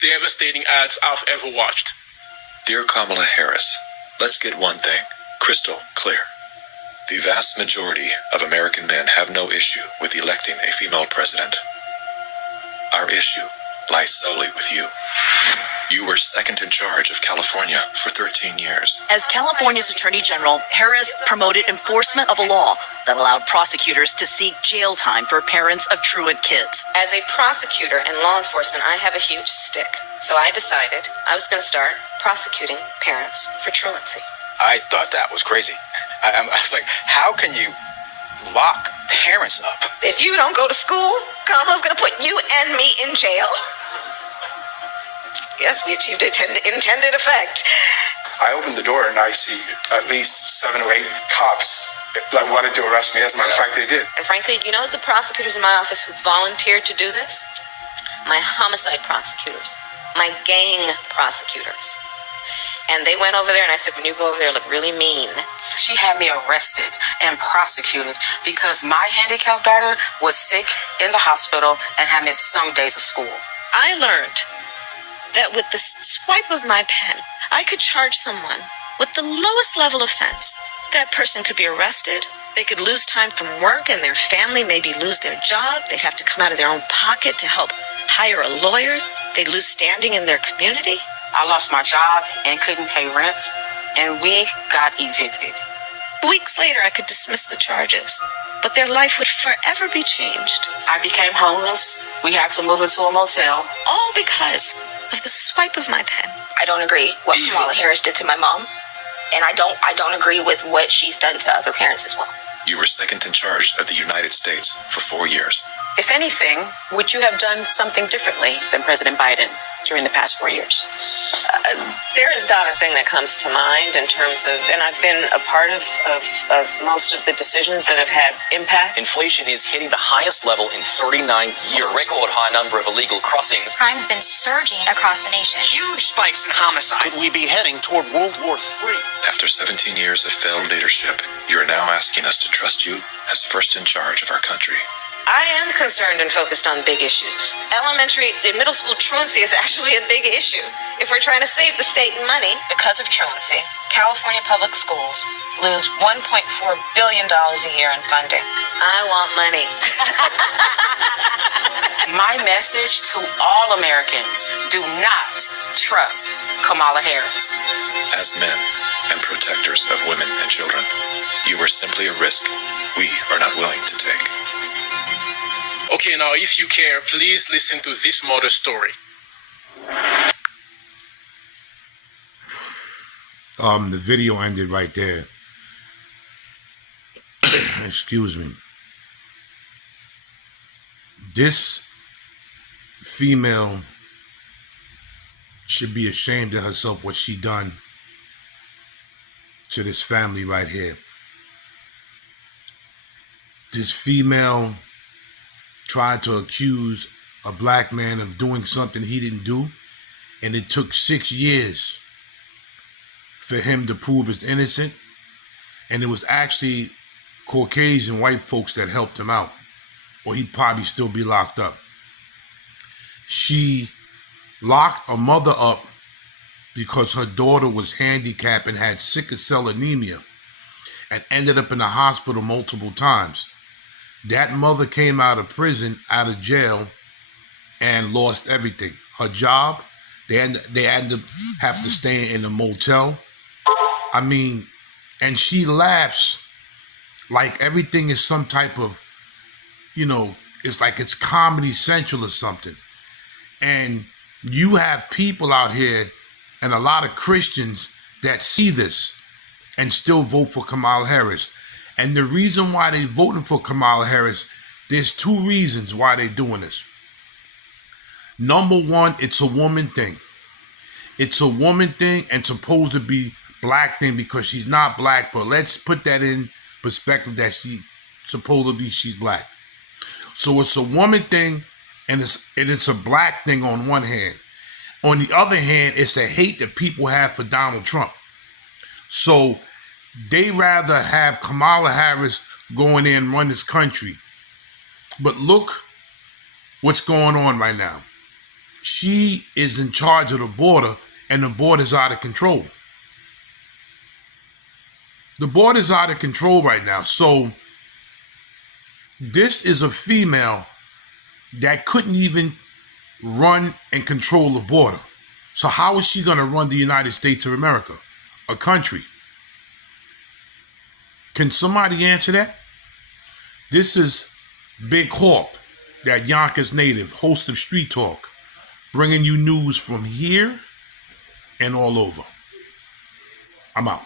devastating ads I've ever watched. Dear Kamala Harris, let's get one thing crystal clear. The vast majority of American men have no issue with electing a female president. Our issue lies solely with you. You were second in charge of California for 13 years. As California's Attorney General, Harris promoted enforcement of a law that allowed prosecutors to seek jail time for parents of truant kids. As a prosecutor and law enforcement, I have a huge stick. So I decided I was going to start prosecuting parents for truancy. I thought that was crazy. I was like, how can you lock parents up? If you don't go to school, Kamala's going to put you and me in jail. Yes, we achieved intended effect. I opened the door and I see at least 7 or 8 cops like wanted to arrest me. As a matter of fact, they did. And frankly, you know the prosecutors in my office who volunteered to do this? My homicide prosecutors, my gang prosecutors. And they went over there and I said, when you go over there, look really mean. She had me arrested and prosecuted because my handicapped daughter was sick in the hospital and had missed some days of school. I learned that with the swipe of my pen, I could charge someone with the lowest level offense. That person could be arrested. They could lose time from work and their family maybe lose their job. They'd have to come out of their own pocket to help hire a lawyer. They'd lose standing in their community. I lost my job and couldn't pay rent, and we got evicted. Weeks later, I could dismiss the charges, but their life would forever be changed. I became homeless. We had to move into a motel. All because of the swipe of my pen. I don't agree what Kamala Harris did to my mom, and I don't agree with what she's done to other parents as well. You were second in charge of the United States for 4 years. If anything, would you have done something differently than President Biden during the past 4 years? There is not a thing that comes to mind in terms of, and I've been a part of most of the decisions that have had impact. Inflation is hitting the highest level in 39 years. A record high number of illegal crossings. Crime's been surging across the nation. Huge spikes in homicide. Could we be heading toward World War III? After 17 years of failed leadership, you are now asking us to trust you as first in charge of our country. I am concerned and focused on big issues. Elementary and middle school truancy is actually a big issue. If we're trying to save the state money because of truancy, California public schools lose $1.4 billion a year in funding. I want money. My message to all Americans, do not trust Kamala Harris. As men and protectors of women and children, you are simply a risk we are not willing to take. Okay, now if you care, please listen to this mother's story. The video ended right there. Excuse me. This female should be ashamed of herself, what she done to this family right here. This female tried to accuse a black man of doing something he didn't do, and it took 6 years for him to prove he's innocent, and it was actually Caucasian white folks that helped him out, or he'd probably still be locked up. She locked a mother up because her daughter was handicapped and had sickle cell anemia and ended up in the hospital multiple times. That mother came out of prison, out of jail, and lost everything. Her job, they had to have to stay in a motel. I mean, and she laughs like everything is some type of, it's like it's Comedy Central or something. And you have people out here and a lot of Christians that see this and still vote for Kamala Harris. And the reason why they voting for Kamala Harris, there's 2 reasons why they're doing this. Number one, it's a woman thing. It's a woman thing and supposed to be black thing because she's not black, but let's put that in perspective that she's black. So it's a woman thing and it's a black thing on one hand. On the other hand, it's the hate that people have for Donald Trump. So they rather have Kamala Harris go in there and run this country. But look what's going on right now. She is in charge of the border, and the border's out of control. The border's out of control right now. So this is a female that couldn't even run and control the border. So how is she going to run the United States of America, a country? Can somebody answer that? This is Big Hawk, that Yonkers native, host of Street Talk, bringing you news from here and all over. I'm out.